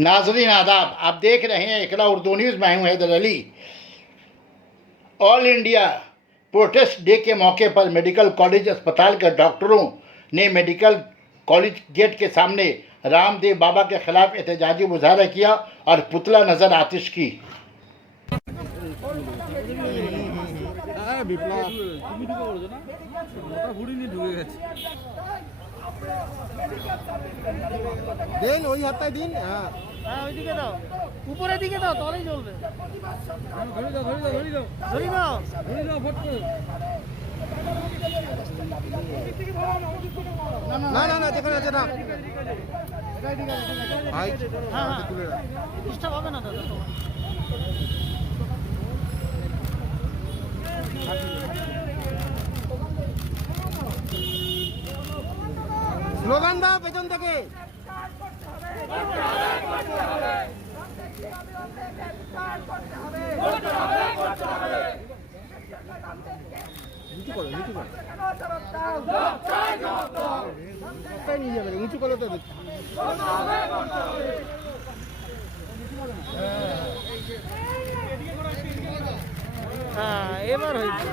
नाजरीन आदाब, आप देख रहे हैं इकरा उर्दू न्यूज़। मैं हूं Haidar Ali. All India protest day के मौके पर मेडिकल कॉलेज अस्पताल के डॉक्टरों ने मेडिकल कॉलेज गेट के सामने रामदेव बाबा के खिलाफ एहतजाजी मुजाहरा किया और पुतला नजर आतिश की। দিন ওই হাতটাই দিন। হ্যাঁ হ্যাঁ ওইদিকে দাও, উপরের দিকে দাও, তলেই জ্বলবে। ধরে দাও ধরে দাও ধরে দাও ধরে দাও ধরে দাও ফট করে। না না না যেখানে আছে না ভাই। হ্যাঁ হ্যাঁ ডিস্টার্ব হবে না দাদা তোমার। স্লোগান দাও পেছন থেকে। নিচু করো নিচু করো, নিয়ে যাবে নিচু করো তো। হ্যাঁ এবার হয়েছে।